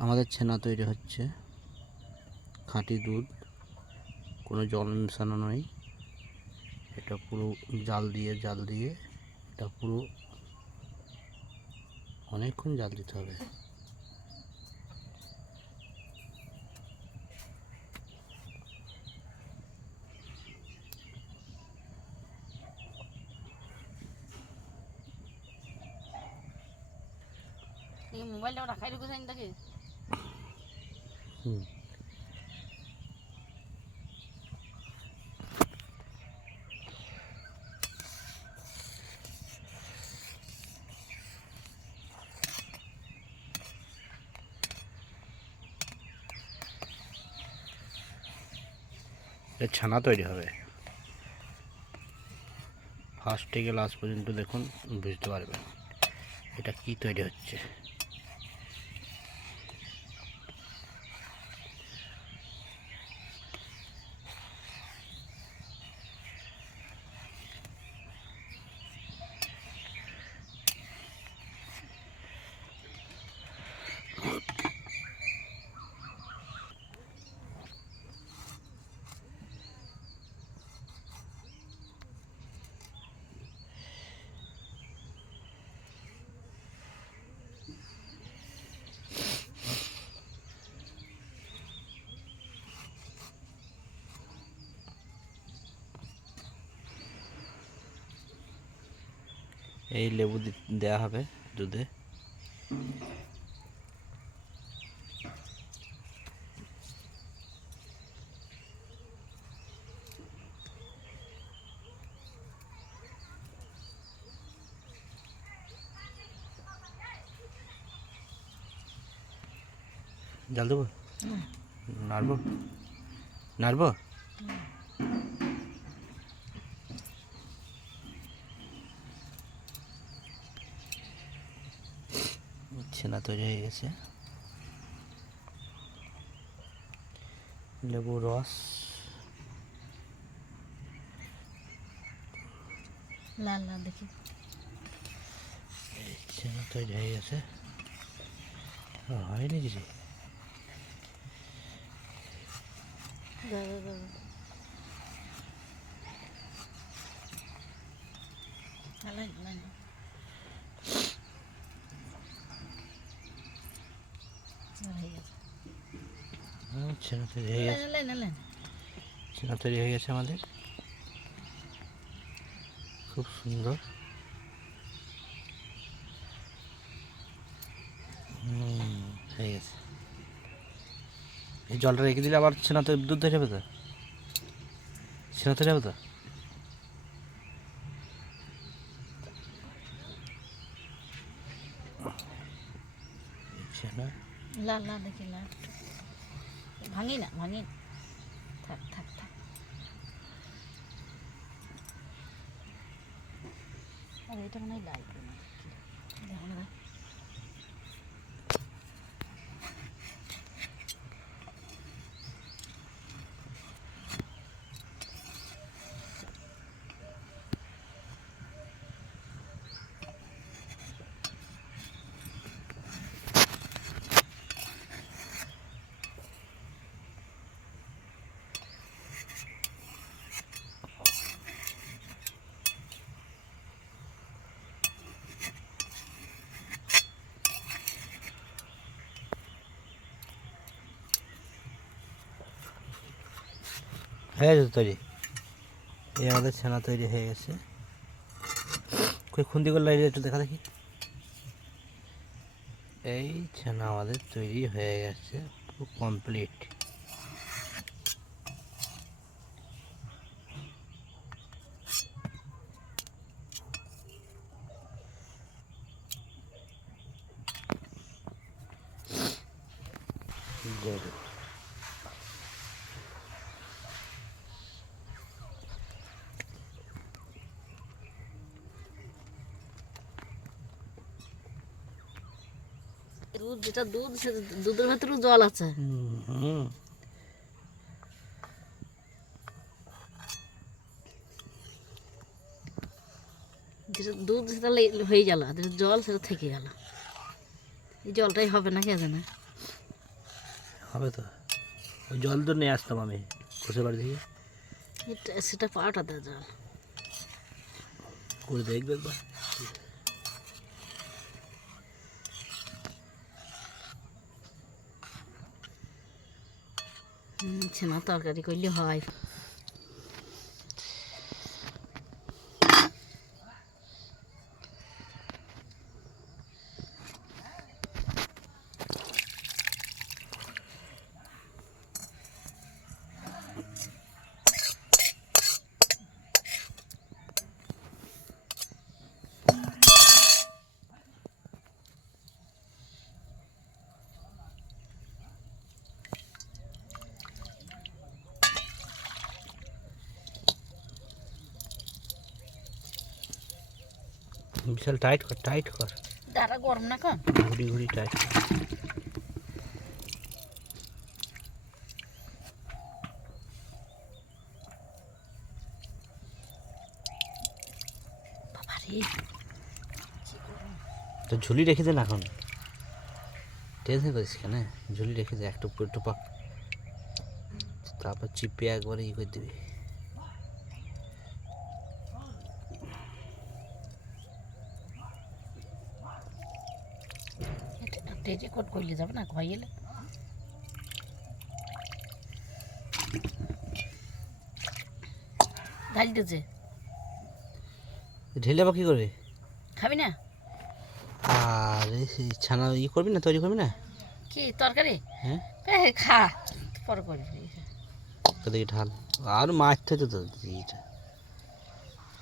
আমাদের ছানা তৈরি হচ্ছে, খাঁটি দুধ, কোনো জল মেশানো নয়। এটা পুরো জাল দিয়ে এটা পুরো অনেকক্ষণ জাল দিতে হবে। মোবাইলটা রাখাই ঢুকেছেন তাকে। এটা ছানা তৈরি হবে। ফার্স্ট থেকে লাস্ট পর্যন্ত দেখুন, বুঝতে পারবেন এটা কি তৈরি হচ্ছে। এই লেবু দেওয়া হবে দুধে। জাল দেবো, নাড়বো নাড়বো। ছানা তৈরি হয়ে গেছে। লেবু রস, লাল লাল দেখি। ছানা তৈরি হয়ে গেছে। হয়নি কিছু। ছানা তৈরি হয়ে গেছে, ছানা তৈরি হয়ে গেছে আমাদের, খুব সুন্দর। হয়ে গেছে। এই জলটা রেখে দিলে আবার ছানা তো দুধ হয়ে যাবে, তো ছানা তো যাবে তো। ছানা লাল লাল দেখি, লাল ভাঙি না, ভাঙি না। থাক থাক থাক। আর এটা মনে হয় লাগবে না, দেখো না। হয়ে গেছে তৈরি। এই আমাদের ছানা তৈরি হয়ে গেছে। কই খুন্দি করে লাগিয়ে একটু দেখা দেখি। এই ছানা আমাদের তৈরি হয়ে গেছে, পুরো কমপ্লিট। দুধ, যেটা দুধ, সেটা দুধের ভেতরেও জল আছে। যেটা দুধ সেটা হয়ে গেল, আর যেটা জল সেটা থেকে গেল। এই জলটাই হবে না, কে জানে। হবে তো, ওই জল তো নিয়ে আসতাম আমি কোষের বাড়ি থেকে। এটা সেটা পাটা দেওয়া জল। করে দেখবে একবার। ছেনা তরকারি করলে হয়। বিশাল টাইট কর, টাইট কর, দাঁড়া গরম না কন। ঘুরি ঘুরি টাইট। বাবা রে তো ঝুলি রেখে দে না এখন, টেনশন করিস কেন? ঝুলি রেখে দে একটু একটু পাক, তারপর চিপে একবারে ই করে দিবি। রেকর্ড করলে যাবে না ঘর এলে। ঢালতেছে ঢেলে বা কী করবে? খাবি না? আরে সেই ছানা ই করবি না, তৈরি করবি না? কি তরকারি? হ্যাঁ খা পরে করবি। তো দেখি ঢাল, আর মারতে হতো তো এইটা,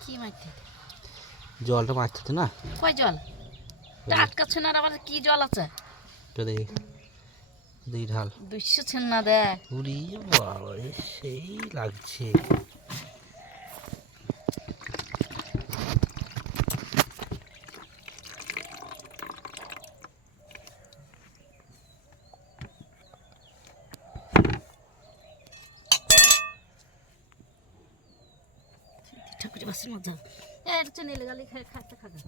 কি মারতে? জলটা মারতে হতো না। কয় জল? টাটকাচ্ছে না, আর আবার কি জল আছে? তো দেখি, দেখি ঢাল। 200 ছেন না দেখ। উরি বাবা রে, সেই লাগছে। ঠাকুর বাসের মধ্যে এটা নিলে গালি খাই খাতে খাবে।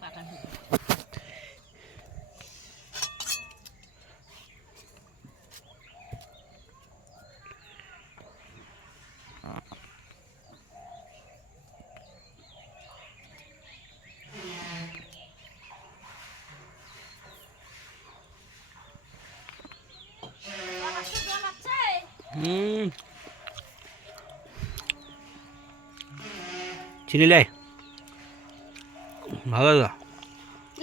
পাটা চিনি লাই ভালো লাগলো।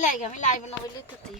লাগে আমি লাইব না বললে তো তুই